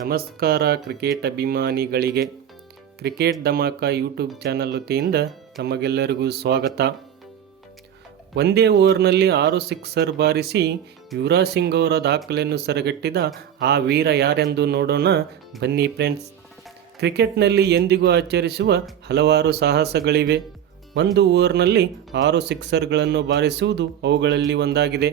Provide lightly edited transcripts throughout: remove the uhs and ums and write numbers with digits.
ನಮಸ್ಕಾರ ಕ್ರಿಕೆಟ್ ಅಭಿಮಾನಿಗಳಿಗೆ. Cricket dhamaka YouTube channel ವತಿಯಿಂದ ತಮಗೆಲ್ಲರಿಗೂ ಸ್ವಾಗತ. ಒಂದೇ ಓವರ್ನಲ್ಲಿ 6 ಸಿಕ್ಸರ್ ಬಾರಿಸಿ ಯುವರಾಜ್ ಸಿಂಗ್ ಅವರ ದಾಖಲೆಯನ್ನು ಸರಗಟ್ಟಿದ ಆ ವೀರ ಯಾರೆಂದು ನೋಡೋಣ ಬನ್ನಿ ಫ್ರೆಂಡ್ಸ್. ಕ್ರಿಕೆಟ್ನಲ್ಲಿ ಎಂದಿಗೂ ಆಚರಿಸುವ ಹಲವಾರು ಸಾಹಸಗಳಿವೆ. ಒಂದು ಓವರ್ನಲ್ಲಿ 6 ಸಿಕ್ಸರ್ಗಳನ್ನು ಬಾರಿಸುವುದು ಅವುಗಳಲ್ಲಿ ಒಂದಾಗಿದೆ.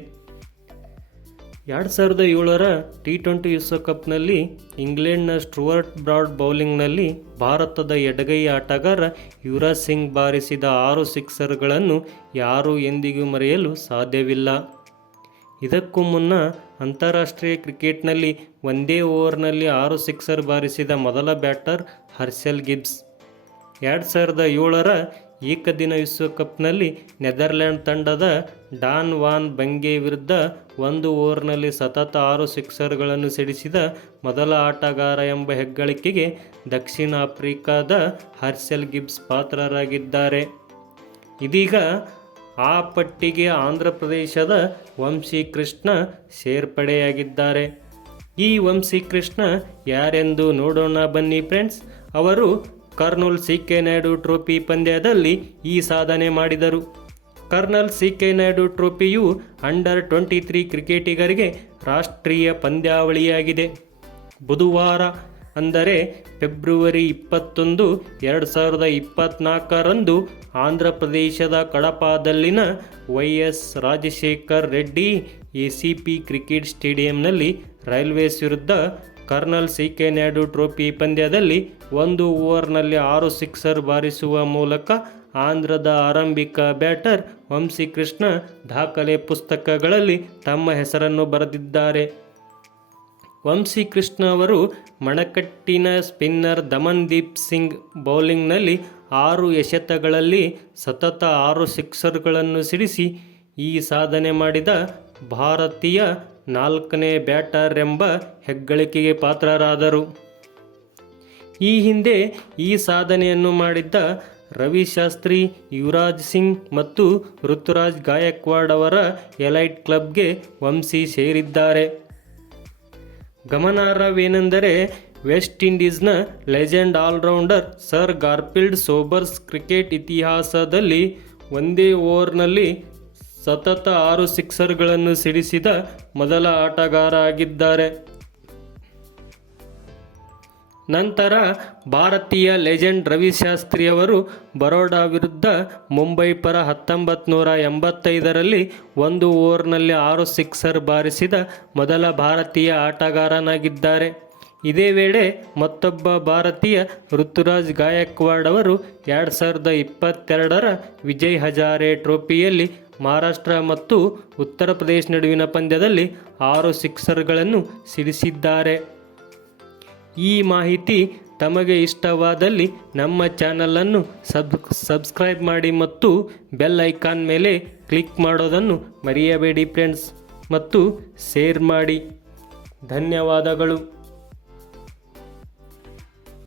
2007ರ T20 ವಿಶ್ವಕಪ್ನಲ್ಲಿ ಇಂಗ್ಲೆಂಡ್ನ ಸ್ಟುವರ್ಟ್ ಬ್ರಾಡ್ ಬೌಲಿಂಗ್ನಲ್ಲಿ ಭಾರತದ ಎಡಗೈ ಆಟಗಾರ ಯುವರಾಜ್ ಸಿಂಗ್ ಬಾರಿಸಿದ 6 ಸಿಕ್ಸರ್ಗಳನ್ನು ಯಾರೂ ಎಂದಿಗೂ ಮರೆಯಲು ಸಾಧ್ಯವಿಲ್ಲ. ಇದಕ್ಕೂ ಮುನ್ನ ಅಂತಾರಾಷ್ಟ್ರೀಯ ಕ್ರಿಕೆಟ್ನಲ್ಲಿ ಒಂದೇ ಓವರ್ನಲ್ಲಿ 6 ಸಿಕ್ಸರ್ ಬಾರಿಸಿದ ಮೊದಲ ಬ್ಯಾಟರ್ ಹರ್ಷಲ್ ಗಿಬ್ಸ್. 2007ರ ಏಕದಿನ ವಿಶ್ವಕಪ್ನಲ್ಲಿ ನೆದರ್ಲ್ಯಾಂಡ್ ತಂಡದ ಡಾನ್ ವಾನ್ ಬಂಗೆ ವಿರುದ್ಧ ಒಂದು ಓವರ್ನಲ್ಲಿ ಸತತ 6 ಸಿಕ್ಸರ್ಗಳನ್ನು ಸಿಡಿಸಿದ ಮೊದಲ ಆಟಗಾರ ಎಂಬ ಹೆಗ್ಗಳಿಕೆಗೆ ದಕ್ಷಿಣ ಆಫ್ರಿಕಾದ ಹರ್ಷಲ್ ಗಿಬ್ಸ್ ಪಾತ್ರರಾಗಿದ್ದಾರೆ. ಇದೀಗ ಆ ಪಟ್ಟಿಗೆ ಆಂಧ್ರ ಪ್ರದೇಶದ ವಂಶಿ ಕೃಷ್ಣ ಸೇರ್ಪಡೆಯಾಗಿದ್ದಾರೆ. ಈ ವಂಶಿ ಕೃಷ್ಣ ಯಾರೆಂದು ನೋಡೋಣ ಬನ್ನಿ ಫ್ರೆಂಡ್ಸ್. ಅವರು ಕರ್ನೂಲ್ ಸಿ.ಕೆ. ನಾಯ್ಡು ಟ್ರೋಫಿ ಪಂದ್ಯದಲ್ಲಿ ಈ ಸಾಧನೆ ಮಾಡಿದರು. Colonel C K. ನಾಯ್ಡು ಟ್ರೋಫಿಯು ಅಂಡರ್ 23 ಕ್ರಿಕೆಟಿಗರಿಗೆ ರಾಷ್ಟ್ರೀಯ ಪಂದ್ಯಾವಳಿಯಾಗಿದೆ. ಬುಧವಾರ ಅಂದರೆ ಫೆಬ್ರವರಿ 21, 2024ರಂದು ಆಂಧ್ರ ಪ್ರದೇಶದ ಕಡಪದಲ್ಲಿನ Y S. Rajasekhar Reddy ACP cricket ಸ್ಟೇಡಿಯಂನಲ್ಲಿ ರೈಲ್ವೇಸ್ ವಿರುದ್ಧ ಕರ್ನಲ್ ಸಿ.ಕೆ. ನಾಯ್ಡು ಟ್ರೋಫಿ ಪಂದ್ಯದಲ್ಲಿ ಒಂದು ಓವರ್ನಲ್ಲಿ 6 ಸಿಕ್ಸರ್ ಬಾರಿಸುವ ಮೂಲಕ ಆಂಧ್ರದ ಆರಂಭಿಕ ಬ್ಯಾಟರ್ ವಂಶಿ ಕೃಷ್ಣ ದಾಖಲೆ ಪುಸ್ತಕಗಳಲ್ಲಿ ತಮ್ಮ ಹೆಸರನ್ನು ಬರೆದಿದ್ದಾರೆ. ವಂಶಿ ಕೃಷ್ಣ ಅವರು ಮಣಕಟ್ಟಿನ ಸ್ಪಿನ್ನರ್ ದಮನ್ದೀಪ್ ಸಿಂಗ್ ಬೌಲಿಂಗ್ನಲ್ಲಿ 6 ಎಸೆತಗಳಲ್ಲಿ ಸತತ 6 ಸಿಕ್ಸರ್ಗಳನ್ನು ಸಿಡಿಸಿ ಈ ಸಾಧನೆ ಮಾಡಿದ ಭಾರತೀಯ 4ನೇ ಬ್ಯಾಟರ್ ಎಂಬ ಹೆಗ್ಗಳಿಕೆಗೆ ಪಾತ್ರರಾದರು. ಈ ಹಿಂದೆ ಈ ಸಾಧನೆಯನ್ನು ಮಾಡಿದ್ದ ರವಿಶಾಸ್ತ್ರಿ, ಯುವರಾಜ್ ಸಿಂಗ್ ಮತ್ತು ಋತುರಾಜ್ ಗಾಯಕ್ವಾಡ್ ಅವರ ಎಲೈಟ್ ಕ್ಲಬ್ಗೆ ವಂಶಿ ಸೇರಿದ್ದಾರೆ. ಗಮನಾರ್ಹವೇನೆಂದರೆ ವೆಸ್ಟ್ ಇಂಡೀಸ್ನ legend all rounder sir Garfield Sobers cricket ಇತಿಹಾಸದಲ್ಲಿ ಒಂದೇ ಓವರ್ನಲ್ಲಿ ಸತತ 6 ಸಿಕ್ಸರ್ಗಳನ್ನು ಸಿಡಿಸಿದ ಮೊದಲ ಆಟಗಾರ ಆಗಿದ್ದಾರೆ. ನಂತರ ಭಾರತೀಯ ಲೆಜೆಂಡ್ ರವಿಶಾಸ್ತ್ರಿಯವರು ಬರೋಡಾ ವಿರುದ್ಧ ಮುಂಬೈ ಪರ 1985ರಲ್ಲಿ ಒಂದು ಓವರ್ನಲ್ಲಿ 6 ಸಿಕ್ಸರ್ ಬಾರಿಸಿದ ಮೊದಲ ಭಾರತೀಯ ಆಟಗಾರನಾಗಿದ್ದಾರೆ. ಇದೇ ವೇಳೆ ಮತ್ತೊಬ್ಬ ಭಾರತೀಯ ಋತುರಾಜ್ ಗಾಯಕ್ವಾಡ್ ಅವರು 2022ರ ವಿಜಯ್ ಹಜಾರೆ ಟ್ರೋಫಿಯಲ್ಲಿ ಮಹಾರಾಷ್ಟ್ರ ಮತ್ತು ಉತ್ತರ ಪ್ರದೇಶ ನಡುವಿನ ಪಂದ್ಯದಲ್ಲಿ 6 ಸಿಕ್ಸರ್ಗಳನ್ನು ಸಿಡಿಸಿದ್ದಾರೆ. ಈ ಮಾಹಿತಿ ತಮಗೆ ಇಷ್ಟವಾದಲ್ಲಿ ನಮ್ಮ ಚಾನಲನ್ನು ಸಬ್ಸ್ಕ್ರೈಬ್ ಮಾಡಿ ಮತ್ತು ಬೆಲ್ ಐಕಾನ್ ಮೇಲೆ ಕ್ಲಿಕ್ ಮಾಡೋದನ್ನು ಮರೆಯಬೇಡಿ ಫ್ರೆಂಡ್ಸ್, ಮತ್ತು ಶೇರ್ ಮಾಡಿ. ಧನ್ಯವಾದಗಳು.